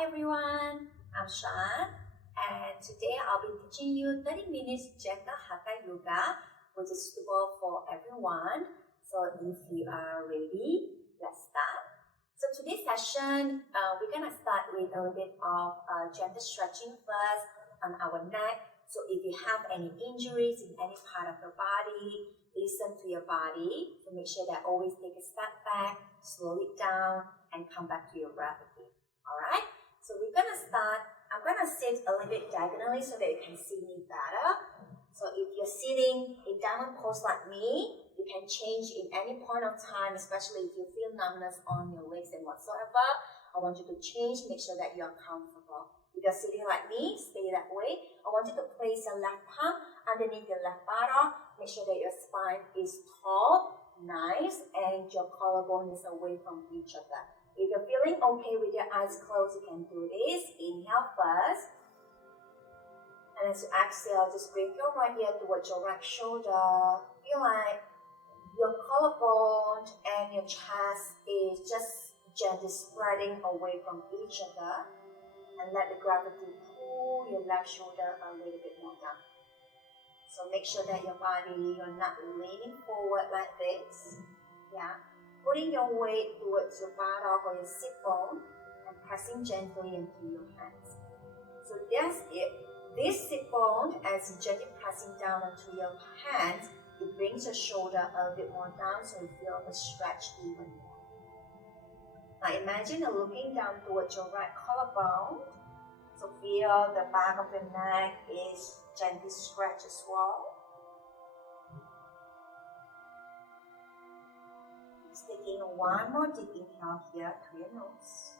Hi everyone, I'm Shan, and today I'll be teaching you 30 minutes gentle Hatha yoga, which is suitable for everyone. So if you are ready, let's start. So today's session, we're gonna start with a little bit of gentle stretching first on our neck. So if you have any injuries in any part of your body, listen to your body. So make sure that always take a step back, slow it down, and come back to your breath again. Alright? So we're gonna start. I'm gonna sit a little bit diagonally so that you can see me better. So if you're sitting in downward pose like me, you can change in any point of time, especially if you feel numbness on your legs and whatsoever. I want you to change, make sure that you're comfortable. If you're sitting like me, stay that way. I want you to place your left palm underneath your left buttock. Make sure that your spine is tall, nice, and your collarbone is away from each other. If you're feeling okay with your eyes closed, you can do this. Inhale first. And as you exhale, just bring your right ear towards your right shoulder. Feel like your collarbone and your chest is just gently spreading away from each other. And let the gravity pull your left shoulder a little bit more down. So make sure that your body, you're not leaning forward like this. Yeah. Putting your weight towards your buttock or your sit bone and pressing gently into your hands. So that's it. This sit bone, as you gently pressing down onto your hands, it brings your shoulder a little bit more down so you feel the stretch even more. Now imagine you're looking down towards your right collarbone. So feel the back of your neck is gently stretched as well. Just taking one more deep inhale here through your nose.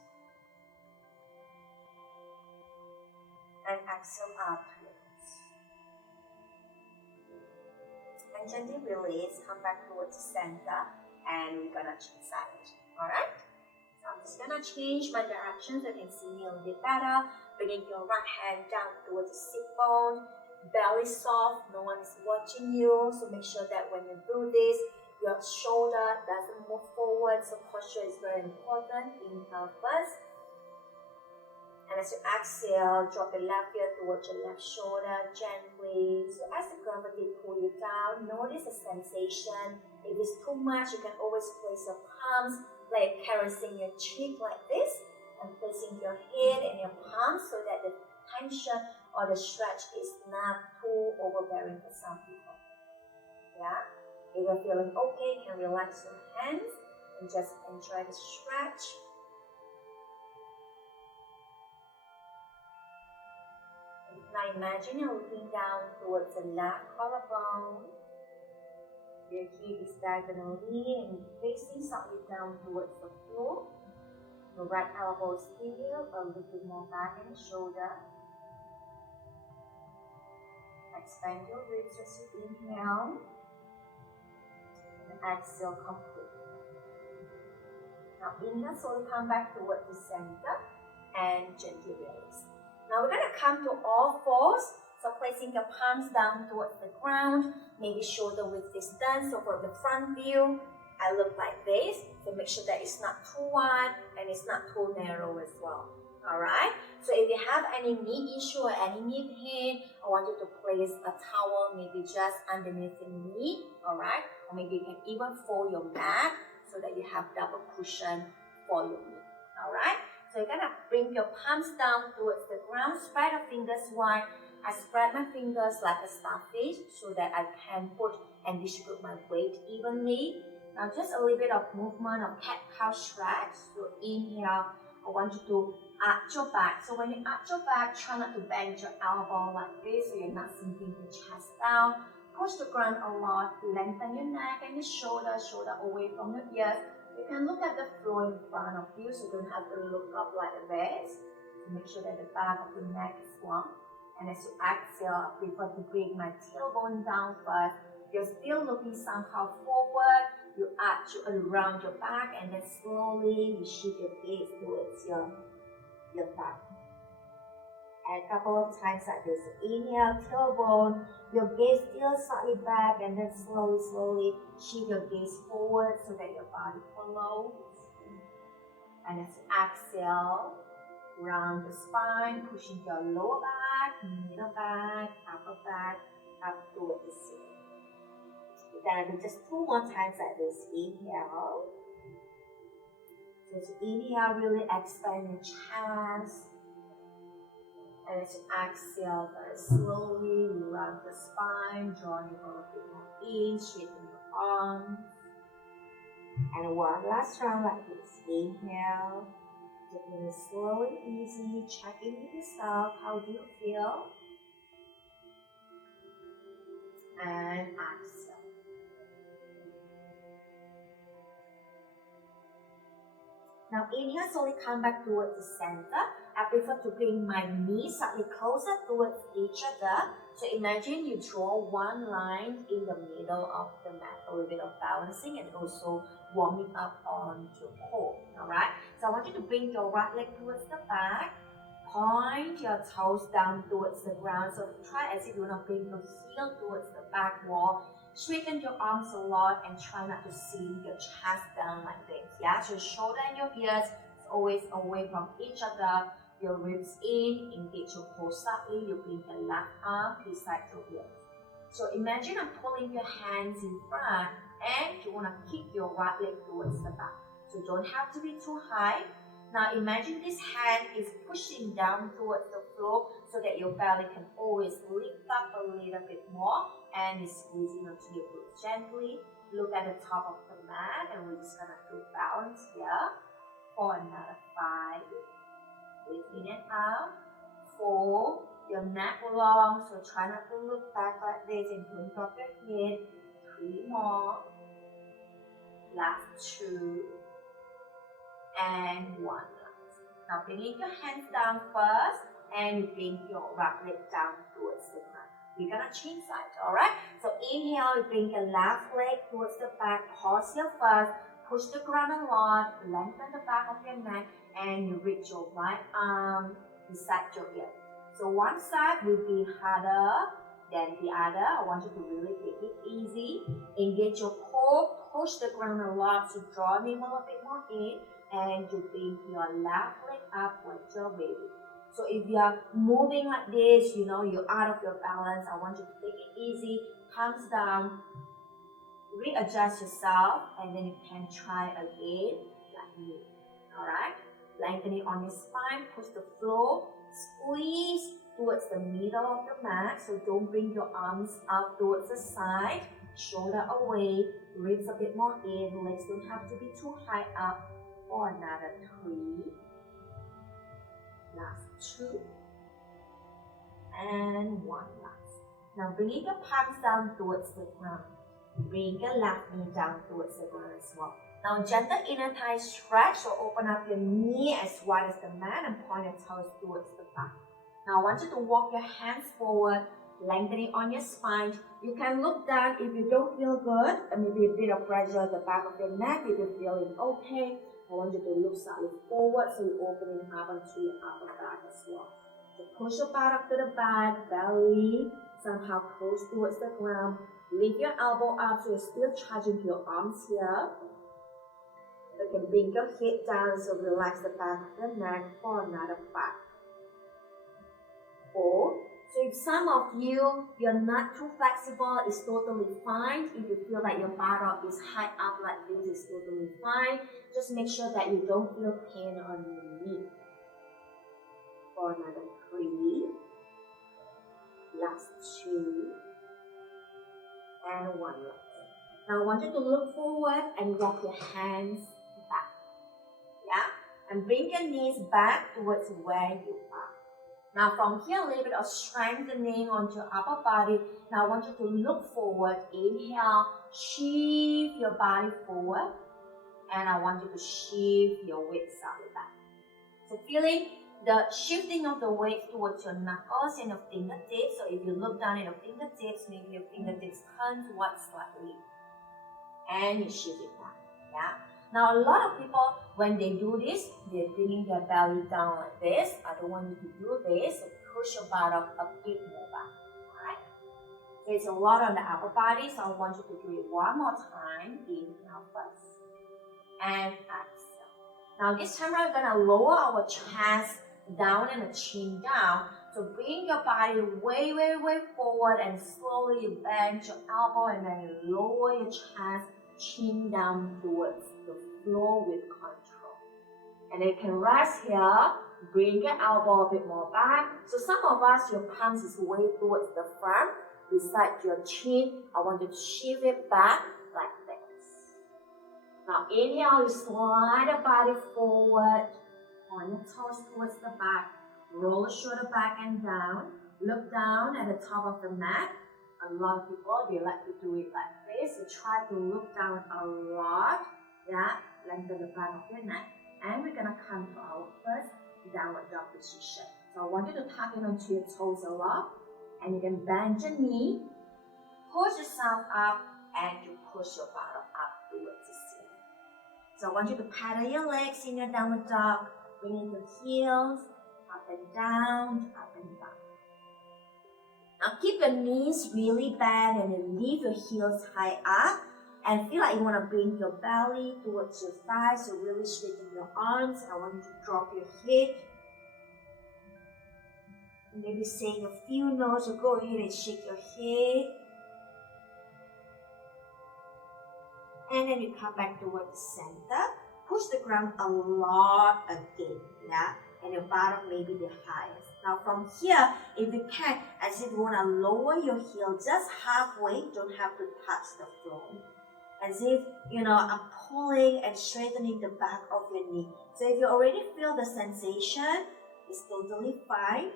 And exhale out through your nose. And gently release, come back towards the center, and we're gonna change sides. Alright? So I'm just gonna change my direction so you can see me a little bit better. Bringing your right hand down towards the sit bone. Belly soft, no one is watching you, so make sure that when you do this, your shoulder doesn't move forward, so posture is very important. Inhale first. And as you exhale, drop your left ear towards your left shoulder gently. So as the gravity pulls you down, notice the sensation. If it's too much, you can always place your palms, like caressing your cheek like this, and placing your head and your palms so that the tension or the stretch is not too overbearing for some people. Yeah? If you're feeling okay, you can relax your hands and just enjoy the stretch. Now imagine you're looking down towards the left collarbone. Your hip is diagonally and facing slightly down towards the floor. Your right elbow is still a little bit more back in the shoulder. Expand your ribs as you inhale. Exhale completely. Now inhale, slowly come back towards the center and gently release. Now we're going to come to all fours. So placing your palms down towards the ground, maybe shoulder width distance. So for the front view, I look like this. So make sure that it's not too wide and it's not too narrow as well. Alright? So if you have any knee issue or any knee pain, I want you to place a towel maybe just underneath the knee. Alright? Or maybe you can even fold your mat so that you have double cushion for your knee. Alright? So you're gonna bring your palms down towards the ground, spread your fingers wide. I spread my fingers like a starfish so that I can put and distribute my weight evenly. Now just a little bit of movement of cat-cow stretch. So inhale, I want you to arch your back. So when you arch your back, try not to bend your elbow like this so you're not sinking the chest down. Push the ground a lot, lengthen your neck and your shoulder away from your ears. You can look at the floor in front of you so you don't have to look up like this. So make sure that the back of the neck is long. And as you exhale, I prefer to bring my tailbone down first. You're still looking somehow forward. You arch around your back and then slowly you shift your gaze towards your back. And a couple of times like this. Inhale, tailbone, your gaze still slightly back and then slowly shift your gaze forward so that your body follows. And as you exhale, round the spine, pushing your lower back, middle back, upper back, up towards the ceiling. We're gonna do just 2 more times like this. Inhale. So to inhale, really expand your chest. And as you exhale, very slowly, round the spine, drawing a little bit more in, straighten your arms. And one last round like this. Inhale. Taking it slow and easy. Check in with yourself. How do you feel? And exhale. Now inhale, slowly come back towards the center. I prefer to bring my knees slightly closer towards each other. So imagine you draw one line in the middle of the mat, a little bit of balancing and also warming up on your core. Alright, so I want you to bring your right leg towards the back. Point your toes down towards the ground. So try as if you want to bring your heel towards the back wall. Straighten your arms a lot and try not to sink your chest down like this. Yeah, so shoulder and your ears is always away from each other. Your ribs in, engage your core slightly. You bring the left arm beside your ears. So imagine I'm pulling your hands in front and you want to kick your right leg towards the back. So don't have to be too high. Now imagine this hand is pushing down towards the floor so that your belly can always lift up a little bit more and is squeezing onto your glutes gently. Look at the top of the mat and we're just going to do balance here for another 5. Breathe in and out. 4. Your neck long, so try not to look back like this and don't drop your head. 3 more. Last 2. And 1 last. Now bring your hands down first and you bring your right leg down towards the ground. We're gonna change sides, alright? So inhale, you bring your left leg towards the back. Pause here first. Push the ground a lot. Lengthen the back of your neck and you reach your right arm beside your ear. So one side will be harder than the other. I want you to really take it easy. Engage your core. Push the ground a lot. So draw me a little bit more in. And you bring your left leg up once you're ready. So if you are moving like this, you know, you're out of your balance, I want you to take it easy, palms down, readjust yourself, and then you can try again like me. Alright? Lengthening on your spine, push the floor, squeeze towards the middle of the mat, so don't bring your arms up towards the side, shoulder away, ribs a bit more in, legs don't have to be too high up. For another 3, last 2, and 1 last. Now bring your palms down towards the ground. Bring your left knee down towards the ground as well. Now gentle inner thigh stretch, so open up your knee as wide as the mat and point your toes towards the back. Now I want you to walk your hands forward, lengthening on your spine. You can look down if you don't feel good, and maybe a bit of pressure at the back of your neck if you're feeling okay. I want you to look slightly forward so you're opening up onto your upper back as well. So push your butt up to the back, belly somehow close towards the ground. Lift your elbow up so you're still charging your arms here. You can bring your head down so relax the back of the neck for another 5. 4. So if some of you're not too flexible, it's totally fine. If you feel like your buttock is high up like this, it's totally fine. Just make sure that you don't feel pain on your knee. For another 3, last 2, and 1 last. Now I want you to look forward and walk your hands back. Yeah? And bring your knees back towards where you are. Now from here, a little bit of strengthening onto your upper body. Now I want you to look forward. Inhale, shift your body forward. And I want you to shift your weight slightly back. So feeling the shifting of the weight towards your knuckles and your fingertips. So if you look down at your fingertips, maybe your fingertips turn towards slightly. And you shift it back. Yeah? Now, a lot of people, when they do this, they're bringing their belly down like this. I don't want you to do this. So push your buttock a bit more back. Alright? So it's a lot on the upper body, so I want you to do it one more time. Inhale first. And exhale. Now, this time we're going to lower our chest down and the chin down. So bring your body way, way, way forward and slowly you bend your elbow and then you lower your chest, chin down towards the floor with control. And you can rest here, bring your elbow a bit more back. So some of us, your palms is way towards the front, beside your chin. I want you to shift it back like this. Now inhale, you slide the body forward, point your toes towards the back, roll the shoulder back and down, look down at the top of the mat. A lot of people, they like to do it like this. So try to look down a lot, yeah, lengthen the back of your neck. And we're gonna come to our first downward dog position. So I want you to tuck in onto your toes a lot, and you can bend your knee, push yourself up, and you push your bottom up towards the ceiling. So I want you to paddle your legs in your downward dog, bringing the heels up and down, up and down. Now keep your knees really bent and then leave your heels high up. And feel like you want to bring your belly towards your thighs, so really straighten your arms. I want you to drop your head. Maybe saying a few notes, so go ahead and shake your head. And then you come back towards the center. Push the ground a lot again, yeah? And your bottom may be the highest. Now from here, if you can, as if you want to lower your heel just halfway, don't have to touch the floor. As if, I'm pulling and straightening the back of your knee. So if you already feel the sensation, it's totally fine.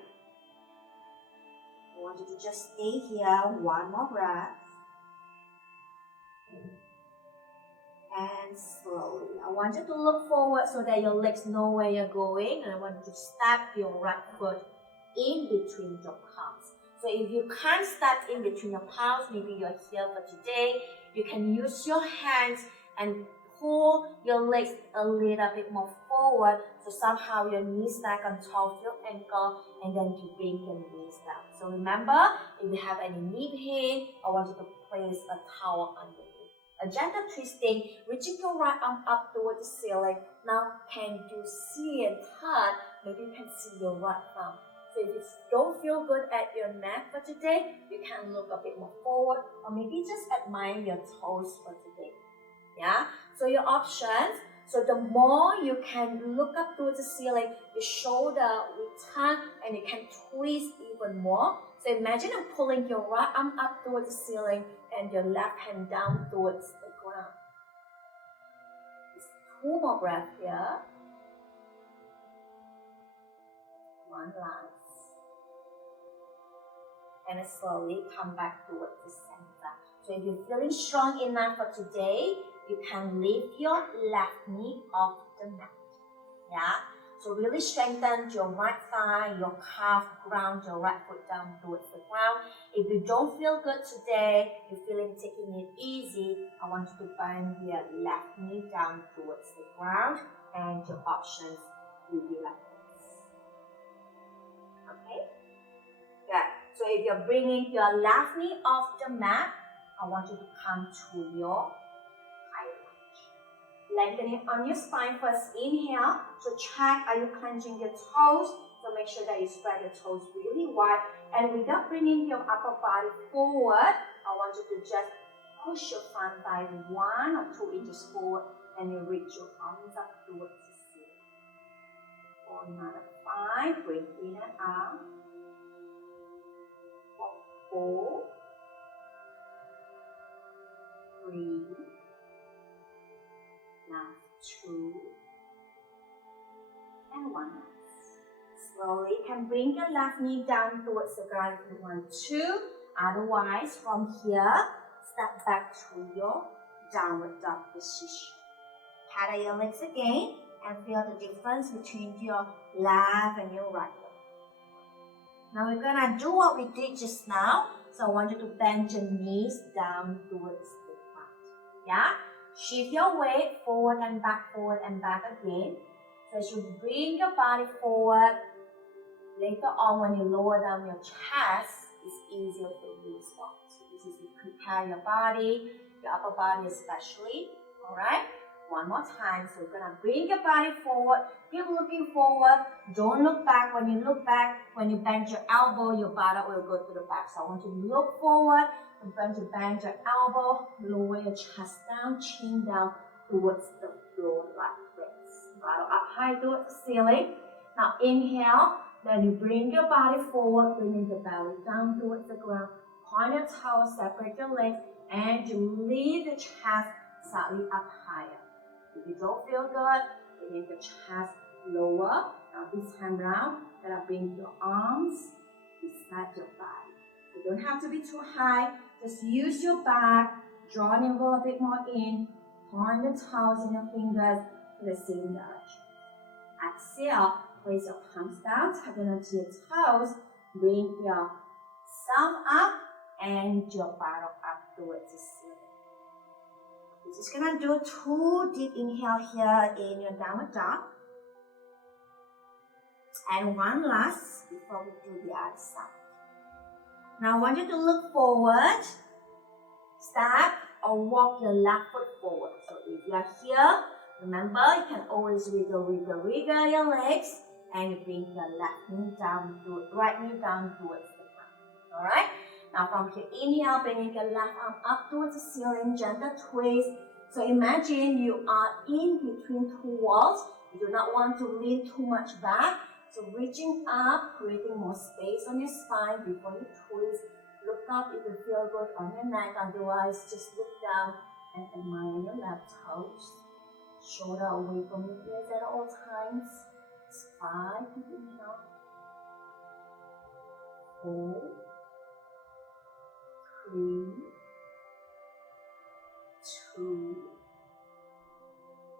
I want you to just stay here, one more breath. And slowly, I want you to look forward so that your legs know where you're going. And I want you to step your right foot in between your palms. So if you can't step in between your palms, maybe you're here for today, you can use your hands and pull your legs a little bit more forward, so somehow your knees stack on top of your ankle, and then you bring your knees down. So remember, if you have any knee pain, I want you to place a towel underneath. A gentle twisting, reaching your right arm up towards the ceiling. Now can you see and turn? Maybe you can see your right thumb. So if you don't feel good at your neck for today, you can look a bit more forward, or maybe just admire your toes for today. Yeah? So your options, so the more you can look up towards the ceiling, your shoulder will turn and you can twist even more. So imagine I'm pulling your right arm up towards the ceiling and your left hand down towards the ground. Just 2 more breaths here. One last. And slowly come back towards the center. So if you're feeling strong enough for today, you can lift your left knee off the mat. Yeah? So really strengthen your right thigh, your calf, ground your right foot down towards the ground. If you don't feel good today, you're feeling taking it easy, I want you to bend your left knee down towards the ground, and your options will be like this. Okay? Good. So if you're bringing your left knee off the mat, I want you to come to your high lunge. Lengthening on your spine first. Inhale. So check, are you clenching your toes? So make sure that you spread your toes really wide. And without bringing your upper body forward, I want you to just push your front thigh 1 or 2 inches forward, and you reach your arms up towards the ceiling. For another 5, breathe in and out. 4, 3, now 2, and 1. Slowly can bring your left knee down towards the ground if you want to. Otherwise, from here, step back to your downward dog position. Paddle your legs again and feel the difference between your left and your right leg. Now we're gonna do what we did just now. So I want you to bend your knees down towards the ground. Yeah? Shift your weight forward and back again. So as you bring your body forward, later on when you lower down your chest, it's easier for you as well. So this is to prepare your body, your upper body especially. Alright? One more time. So you're gonna bring your body forward. Keep looking forward. Don't look back. When you look back, when you bend your elbow, your body will go to the back. So I want you to look forward. And bend your elbow. Lower your chest down, chin down towards the floor like this. Bottom up high towards the ceiling. Now inhale. Then you bring your body forward, bringing the belly down towards the ground. Point your toes, separate your legs, and you lead the chest slightly up higher. If you don't feel good, bring the chest lower. Now this time round, then bring your arms beside your body. You don't have to be too high. Just use your back, draw the navel a bit more in, point your toes and your fingers to the same direction. Exhale, place your palms down, tap it onto your toes, bring yourself up and your bottom up towards the ceiling. We're just gonna do 2 deep inhale here in your downward dog. And 1 last before we do the other side. Now I want you to look forward, step or walk your left foot forward. So if you are here, remember you can always wiggle your legs and you bring your left knee down, right knee down towards the ground. Alright? Now from here, inhale, bringing your left arm up towards the ceiling, gentle twist. So imagine you are in between 2 walls. You do not want to lean too much back. So reaching up, creating more space on your spine before you twist. Look up if you feel good on your neck, otherwise just look down and admire your left toes. Shoulder away from your ears at all times. 5, deep inhale. 4, 3, 2,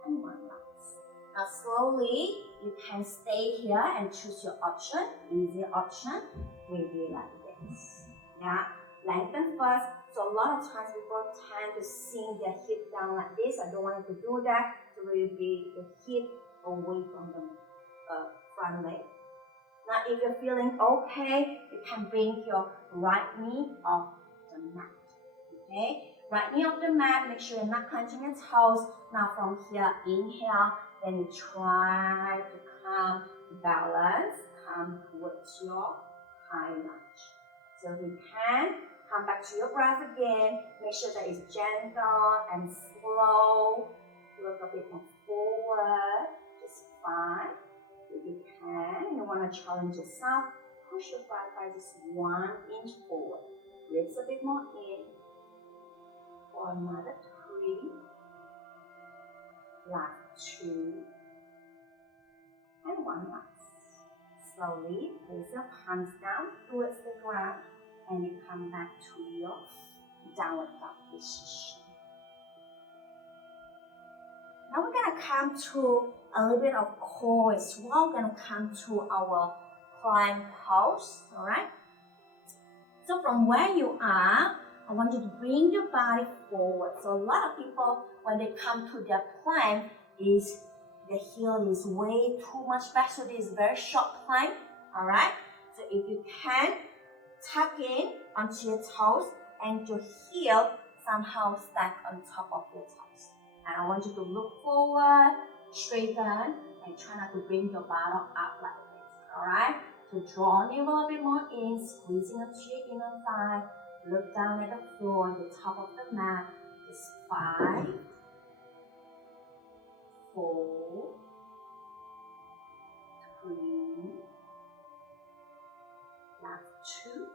and 1 last. Now slowly, you can stay here and choose your option. Easy option will be like this. Yeah, lengthen first. So a lot of times people tend to sink their hip down like this. I don't want you to do that. So it will be the hip away from the front leg. Now if you're feeling okay, you can bring your right knee off the mat. Okay, right knee off the mat, make sure you're not clenching your toes. Now from here, inhale, then you try to come balance, come towards your high lunge. So you can come back to your breath again, make sure that it's gentle and slow. Look a bit more forward, just 5. If you can, you want to challenge yourself, push your butt by just 1 inch forward. Lift a bit more in. For another 3. Last 2. And 1 last. Slowly place your palms down towards the ground and you come back to your downward dog position. Now we're going to come to a little bit of core as well. We're going to come to our plank pose, alright? So from where you are, I want you to bring your body forward. So a lot of people, when they come to their plank, the heel is way too much back. So this is a very short plank, alright? So if you can, tuck in onto your toes and your heel somehow stack on top of your toes. And I want you to look forward, straighten, and try not to bring your bottom up like this, alright? So draw navel a bit more in, squeezing up to your inner thigh. Look down at the floor on the top of the mat. Just 5, 4, 3, last 2,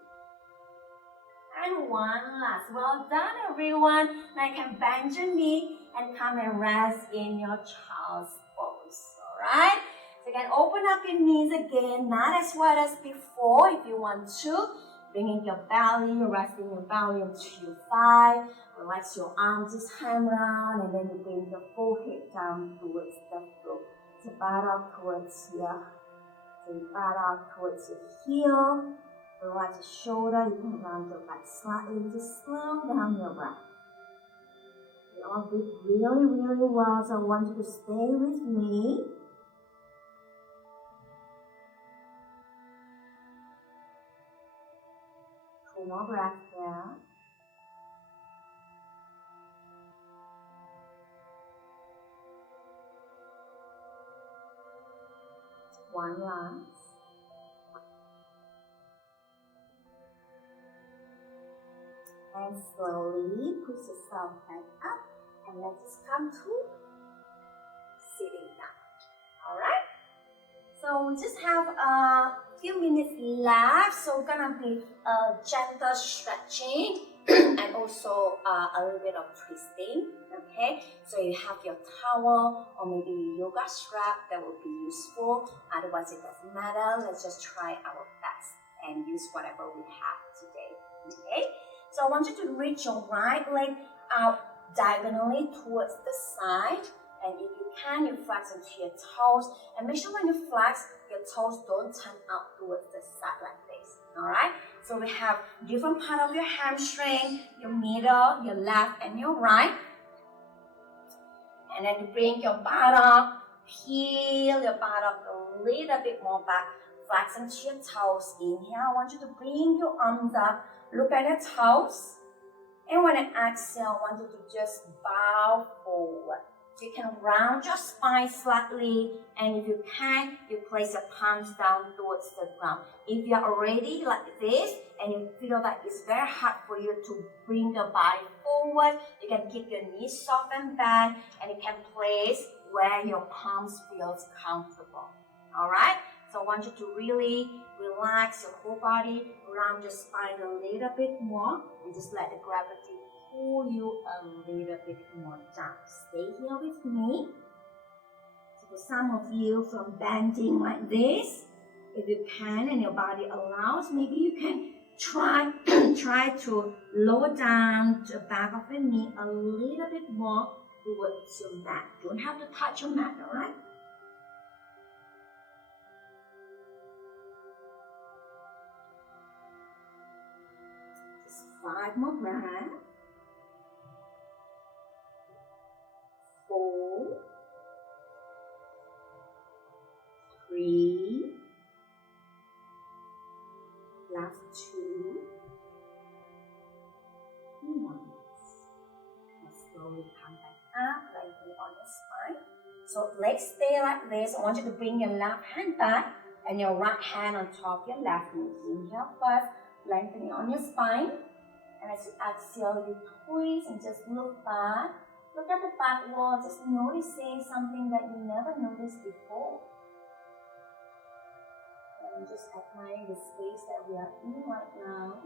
and 1 last. Well done, everyone. Now you can bend your knee and come and rest in your child's pose. Alright? So you can open up your knees again, not as wide as before if you want to. Bringing your belly, resting your belly into your thigh. Relax your arms this time around, and then you bring your forehead down towards the floor. So bottom towards here. So you bottom towards your heel. Relax your shoulder. You can round your back slightly. Just slow down your breath. You all did really, really well. So I want you to stay with me. More breath there. One last. And slowly push yourself back up and let's come to sitting down. Alright? So we just have a few minutes left. So gonna be a gentle stretching and also a little bit of twisting. Okay? So you have your towel or maybe yoga strap that will be useful. Otherwise it doesn't matter. Let's just try our best and use whatever we have today. Okay? So I want you to reach your right leg out diagonally towards the side. And if you can, you flex into your toes. And make sure when you flex, your toes don't turn out towards the side like this. Alright? So we have different part of your hamstring, your middle, your left, and your right. And then you bring your bottom, peel your bottom a little bit more back. Flex into your toes. Inhale, I want you to bring your arms up. Look at your toes. And when I exhale, I want you to just bow forward. So you can round your spine slightly. And if you can, you place your palms down towards the ground. If you're already like this and you feel that it's very hard for you to bring your body forward, you can keep your knees soft and back. And you can place where your palms feels comfortable. Alright? So I want you to really relax your whole body, round your spine a little bit more, and just let the gravity pull you a little bit more down. Stay here with me. So for some of you from bending like this, if you can and your body allows, maybe you can try to lower down to the back of your knee a little bit more towards your mat. You don't have to touch your mat, alright? Just 5 more breaths. 4, 3, last 2, and 1. And slowly come back up, lengthening on your spine. So legs stay like this. I want you to bring your left hand back and your right hand on top of your left knee. Inhale first, lengthening on your spine. And as you exhale, you twist and just look back. Look at the back wall, just noticing something that you never noticed before. And just admiring the space that we are in right now.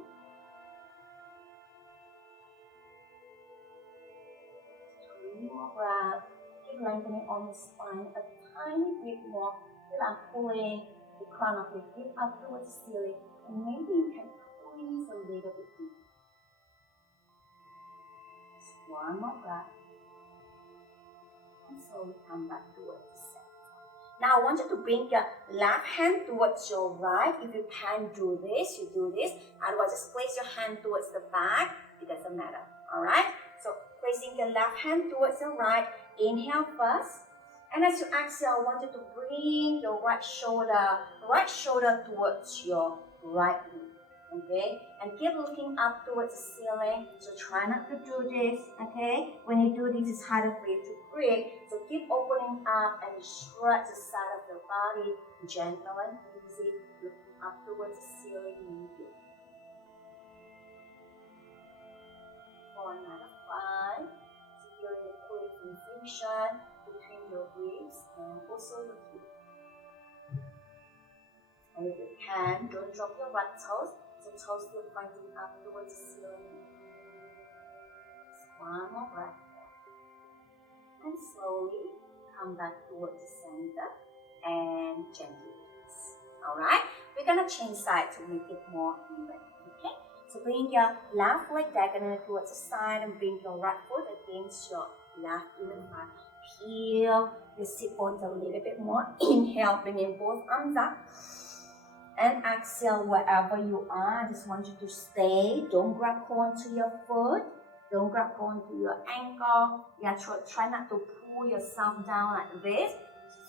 3 more breaths. Keep lengthening on your spine a tiny bit more. Feel I'm pulling the crown of your hip up towards the ceiling. And maybe you can squeeze a little bit deeper. Just 1 more breath. And slowly come back towards the center. Now I want you to bring your left hand towards your right. If you can do this, you do this. Otherwise, just place your hand towards the back. It doesn't matter. Alright? So placing your left hand towards your right. Inhale first. And as you exhale, I want you to bring your right shoulder towards your right knee. Okay, and keep looking up towards the ceiling. So try not to do this. Okay, when you do this, it's harder for you to breathe. So keep opening up and stretch the side of your body, gentle and easy, looking up towards the ceiling. For another 5, securing the cooling sensation between your ribs and also your feet. And if you can, don't drop your right toes. So toes still pointing up towards the ceiling. Just 1 more breath. And slowly come back towards the center and gently release. Alright? We're going to change side to make it more even. Okay? So bring your left leg diagonally towards the side and bring your right foot against your left inner thigh. Peel your sit bones a little bit more. Inhale, bringing both arms up. And exhale wherever you are. I just want you to stay. Don't grab hold to your foot. Don't grab hold to your ankle. Yeah, try not to pull yourself down like this.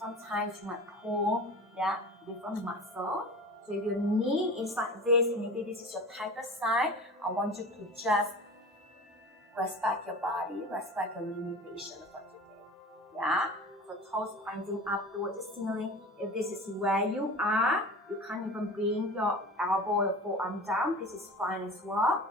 Sometimes you might pull different muscles. So if your knee is like this, maybe this is your tighter side, I want you to just respect your body, respect your limitation for today. Yeah? So toes pointing up towards the ceiling. If this is where you are, you can't even bring your elbow or forearm down. This is fine as well.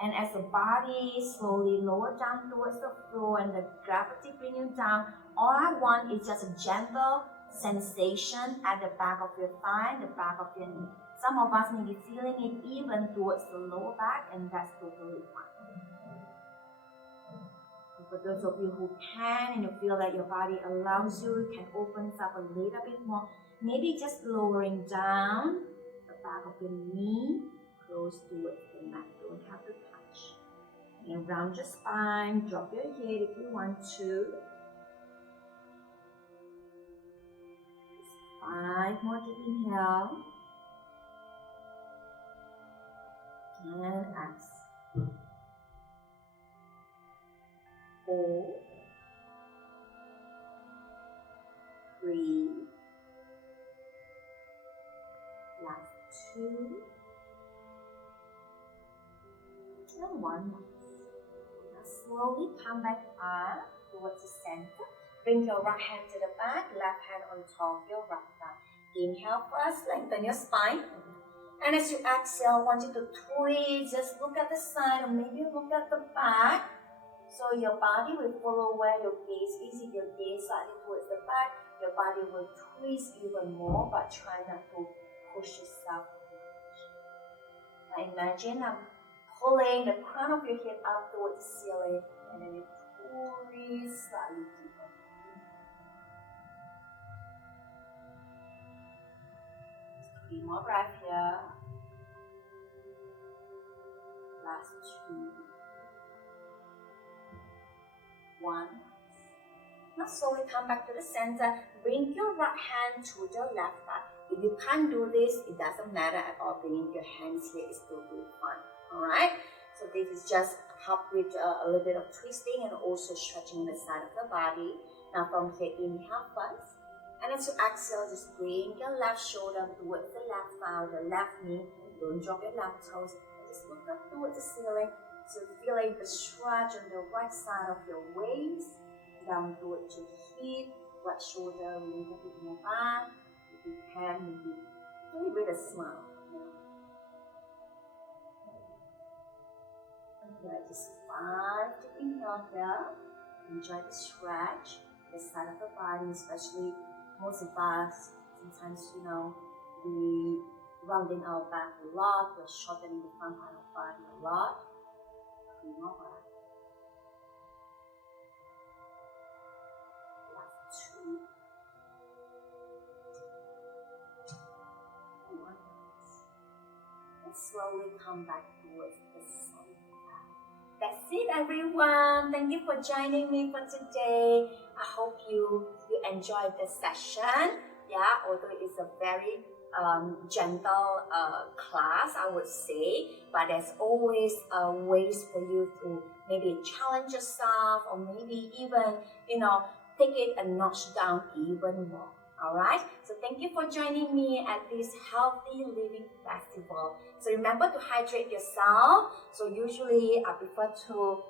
And as the body slowly lower down towards the floor and the gravity bring you down, all I want is just a gentle sensation at the back of your thigh, the back of your knee. Some of us may be feeling it even towards the lower back, and that's totally fine. For those of you who can and you feel that your body allows you, you can open it up a little bit more. Maybe just lowering down the back of your knee, close towards the mat. Don't have to touch. And round your spine, drop your head if you want to. 5 more deep inhale. And exhale. 4, 3, last 2, and 1 more. Now slowly come back up towards the center. Bring your right hand to the back, left hand on top of your right thigh. Inhale first, lengthen your spine. And as you exhale, I want you to twist, just look at the side or maybe look at the back. So your body will follow where your gaze is. If your gaze slightly towards the back, your body will twist even more, but try not to push yourself too much. Now imagine I'm pulling the crown of your head up towards the ceiling, and then you twist slightly deeper. Three more breaths here. Last 2. 1. Now slowly come back to the center. Bring your right hand to the left thigh. If you can't do this, it doesn't matter at all. Bringing your hands here is totally fine. Alright? So this is just help with a little bit of twisting and also stretching the side of the body. Now from here, inhale first. And as you exhale, just bring your left shoulder towards the left thigh, the left knee. Don't drop your left toes. Just look up towards the ceiling. So feeling the stretch on the right side of your waist, down towards your hip, right shoulder a little bit more back. If you can, maybe do it with a smile. Okay, just 5 deep inhale here. Enjoy the stretch, the side of the body, especially most of us. Sometimes, we rounding our back a lot, we're shortening the front part of the body a lot. 3 more breaths. Last 2. 1. And slowly come back towards the center. That's it, everyone. Thank you for joining me for today. I hope you enjoyed this session. Yeah, although it's a very gentle class, I would say, but there's always ways for you to maybe challenge yourself or maybe even, take it a notch down even more. Alright, so thank you for joining me at this Healthy Living Festival. So remember to hydrate yourself. So usually I prefer to,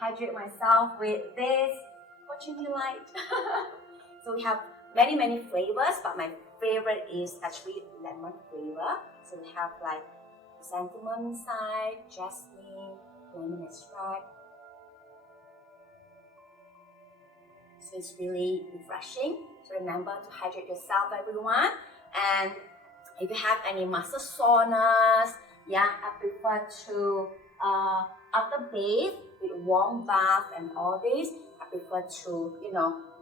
hydrate myself with this Fortune Delight. So we have many flavors, but my favorite is actually lemon flavor. So we have like chrysanthemum inside, jasmine, lemon extract. So it's really refreshing. So remember to hydrate yourself, everyone. And if you have any muscle soreness, I prefer to after bathe with warm bath and all this, I prefer to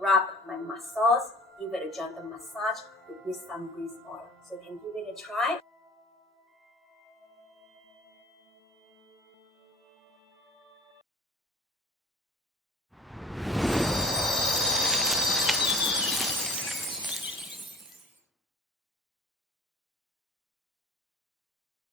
rub my muscles, give it a gentle massage with this sun breeze oil. So you can give it a try.